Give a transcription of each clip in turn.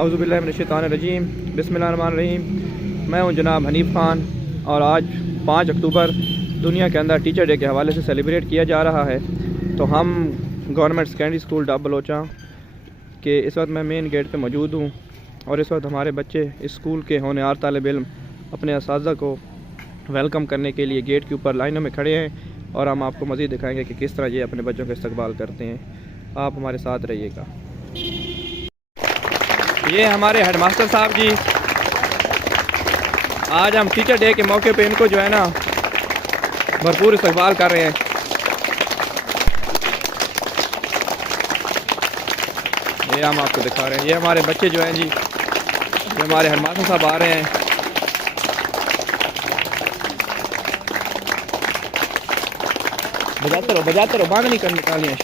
औज़ुबिल्लाहिमिनश्शैतानिर्रजीम बिस्मिल्लाहिर्रहमानिर्रहीम। मैं हूं जनाब हनीफ़ ख़ान और आज 5 अक्टूबर दुनिया के अंदर टीचर डे के हवाले से सेलिब्रेट किया जा रहा है। तो हम गवर्नमेंट सेकेंडरी स्कूल डब बलोचा के इस वक्त मैं मेन गेट पे मौजूद हूं और इस वक्त हमारे बच्चे इस स्कूल के होनहार तालिब इल्म अपने असातिज़ा को वेलकम करने के लिए गेट के ऊपर लाइनों में खड़े हैं और हम आपको मज़ीद दिखाएँगे कि किस तरह ये अपने बच्चों का इस्तकबाल करते हैं। आप हमारे साथ रहिएगा। ये हमारे हेडमास्टर साहब जी, आज हम टीचर डे के मौके पे इनको जो है ना भरपूर इस्तकबाल कर रहे हैं। ये हम आपको दिखा रहे हैं, ये हमारे बच्चे जो हैं जी, ये हमारे हेडमास्टर साहब आ रहे हैं। बजाते रहो, बांध नहीं कर निकाली है।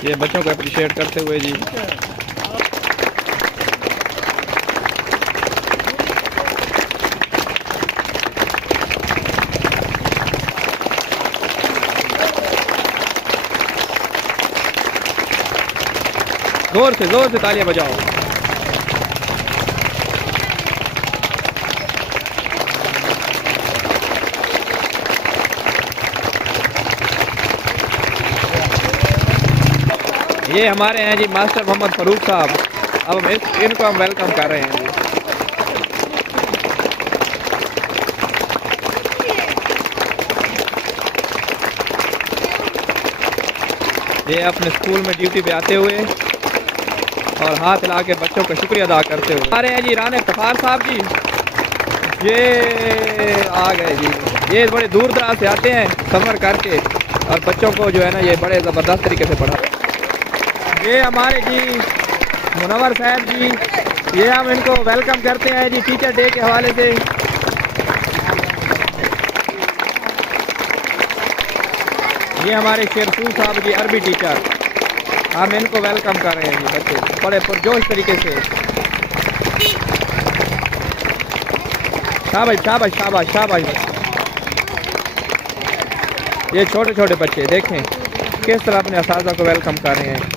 ये बच्चों को अप्रिशिएट करते हुए जी जोर से तालियां बजाओ। ये हमारे हैं जी मास्टर मोहम्मद फ़ारूक साहब, अब हम इनको हम वेलकम कर रहे हैं जी। ये अपने स्कूल में ड्यूटी पे आते हुए और हाथ हिला के बच्चों का शुक्रिया अदा करते हुए आ रहे हैं जी राना इफ्तिखार साहब जी। ये आ गए जी, ये बड़े दूर दराज से आते हैं सफ़र करके और बच्चों को जो है ना ये बड़े ज़बरदस्त तरीके से पढ़ा। ये हमारे जी मुनव्वर साहब जी, ये हम इनको वेलकम करते हैं जी टीचर डे के हवाले से। ये हमारे शेरसूल साहब जी अरबी टीचर, हम इनको वेलकम कर रहे हैं जी। बच्चे बड़े पुरजोश तरीके से, शाबाश शाबाश शाबाश शाबाश। ये छोटे छोटे बच्चे देखें किस तरह अपने असातिज़ा को वेलकम कर रहे हैं।